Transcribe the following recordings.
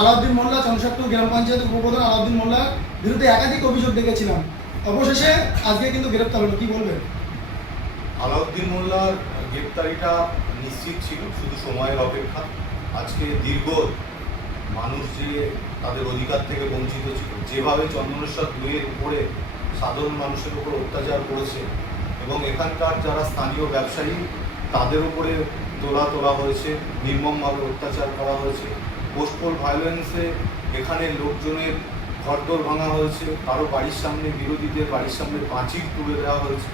আলাউদ্দিন মোল্লা চন্দ্রসাট্টু গ্রাম পঞ্চায়েতের উপপ্রধান আলাউদ্দিন মোল্লার বিরুদ্ধে একাধিক অভিযোগ দেখেছিলাম, অবশেষে আজকে কিন্তু গ্রেপ্তার হলো, কি বলবেন? আলাউদ্দিন মোল্লার গ্রেপ্তারিটা নিশ্চিত ছিল, শুধু সময়ের অপেক্ষা। আজকে দীর্ঘ মানুষ যে তাদের অধিকার থেকে বঞ্চিত ছিল, যেভাবে চন্দনেশ্বর 2-এর উপরে সাধারণ মানুষের উপর অত্যাচার করেছে এবং এখানকার যারা স্থানীয় ব্যবসায়ী তাদের উপরে তোলা হয়েছে, নির্মমভাবে অত্যাচার করা হয়েছে। পোস্টপোল ভায়োলেন্সে এখানে লোকজনের ঘরদোর ভাঙা হয়েছে, কারো বাড়ির সামনে, বিরোধীদের বাড়ির সামনে পাঁচিল তুলে দেওয়া হয়েছে।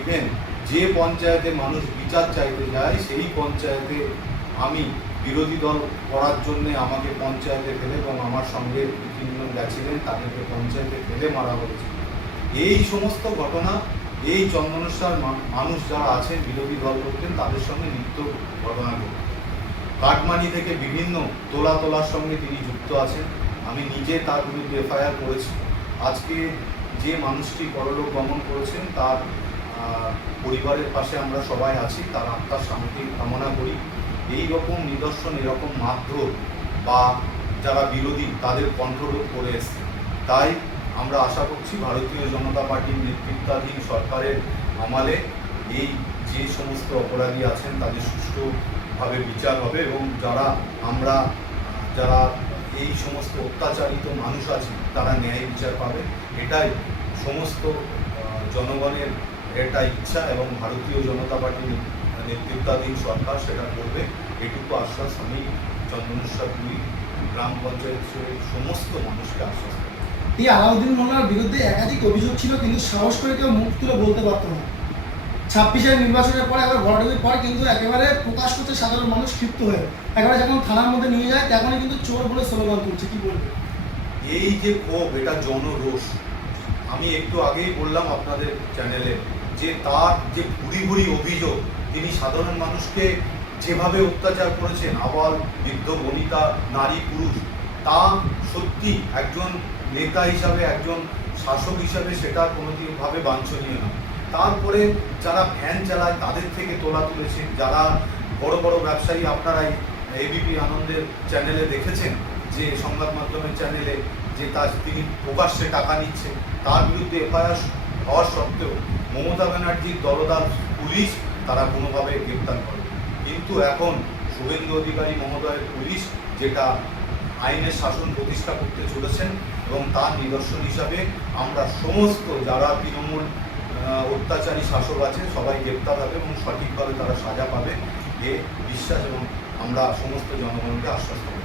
ইভেন যে পঞ্চায়েতে মানুষ বিচার চাইতে যায় সেই পঞ্চায়েতে আমি বিরোধী দল করার জন্যে আমাকে পঞ্চায়েতে ফেলে এবং আমার সঙ্গে 3জন গেছিলেন, তাদেরকে পঞ্চায়েতে ফেলে মারা হয়েছে। এই সমস্ত ঘটনা এই চন্দনেশ্বর মানুষ যারা আছেন, বিরোধী দল করতেন, তাদের সঙ্গে নিত্য ঘটনা ঘটে। কাটমানি থেকে বিভিন্ন তোলার সঙ্গে তিনি যুক্ত আছেন। আমি নিজে তার বিরুদ্ধে এফআইআর করেছি। আজকে যে মানুষটি পরলোক গমন করেছেন তার পরিবারের পাশে আমরা সবাই আছি, তার আত্মার শান্তি কামনা করি। এই রকম নিদর্শন, এরকম মারধর বা যারা বিরোধী তাদের কণ্ঠরোধ করে এসছে। তাই আমরা আশা করছি ভারতীয় জনতা পার্টির নেতৃত্বাধীন সরকারের আমলে এই যে সমস্ত অপরাধী আছেন তাদের সুষ্ঠুভাবে বিচার হবে এবং যারা এই সমস্ত অত্যাচারিত মানুষ আছে তারা ন্যায় বিচার পাবে। এটাই সমস্ত জনগণের একটা ইচ্ছা এবং ভারতীয় জনতা পার্টির নেতৃত্বাধীন সরকার সেটা করবে, এটুকু আশ্বাস আমি চন্দনেশ্বর 2 গ্রাম পঞ্চায়েতের সমস্ত মানুষকে আশ্বাস করি। এই আলাউদ্দিন মোল্লার বিরুদ্ধে একাধিক অভিযোগ ছিল, কিন্তু সাহস করে কেউ মুখ তুলে বলতে পারতো না। 26-এর নির্বাচনের পর একবার ভরাডুবির পর কিন্তু একেবারে প্রকাশ করছে সাধারণ মানুষ ক্ষিপ্ত হয়ে, একেবারে যখন থানার মধ্যে নিয়ে যায় তখনই কিন্তু চোর বলে স্লোগান তুলছে, কি বলবে? এই যে ক্ষোভ, এটা জনরোষ। আমি একটু আগেই বললাম আপনাদের চ্যানেলে যে তার যে ভুরি অভিযোগ, তিনি সাধারণ মানুষকে যেভাবে অত্যাচার করেছেন, আবাল বৃদ্ধ বনিতা নারী পুরুষ, তা সত্যি একজন নেতা হিসাবে, একজন শাসক হিসাবে সেটা কোনোভাবে বাঞ্ছনীয় না। তারপরে যারা ভ্যান চালায় তাদের থেকে তুলেছেন, যারা বড় বড় ব্যবসায়ী, আপনারা এবিপি আনন্দের চ্যানেলে দেখেছেন যে সংবাদ মাধ্যমের চ্যানেলে যে তিনি প্রকাশ্যে টাকা নিচ্ছেন, তার বিরুদ্ধে এফআইআর হওয়ার সত্ত্বেও মমতা ব্যানার্জির দলদার পুলিশ তারা কোনোভাবে গ্রেপ্তার করে। কিন্তু এখন শুভেন্দু অধিকারী মহোদয়ের পুলিশ যেটা আইনের শাসন প্রতিষ্ঠা করতে চলেছেন এবং তার নিদর্শন হিসাবে আমরা সমস্ত যারা তৃণমূল অত্যাচারী শাসক আছে সবাই গ্রেপ্তার হবে এবং সঠিকভাবে তারা সাজা পাবে, এ বিশ্বাস এবং আমরা সমস্ত জনগণকে আশ্বস্ত করি।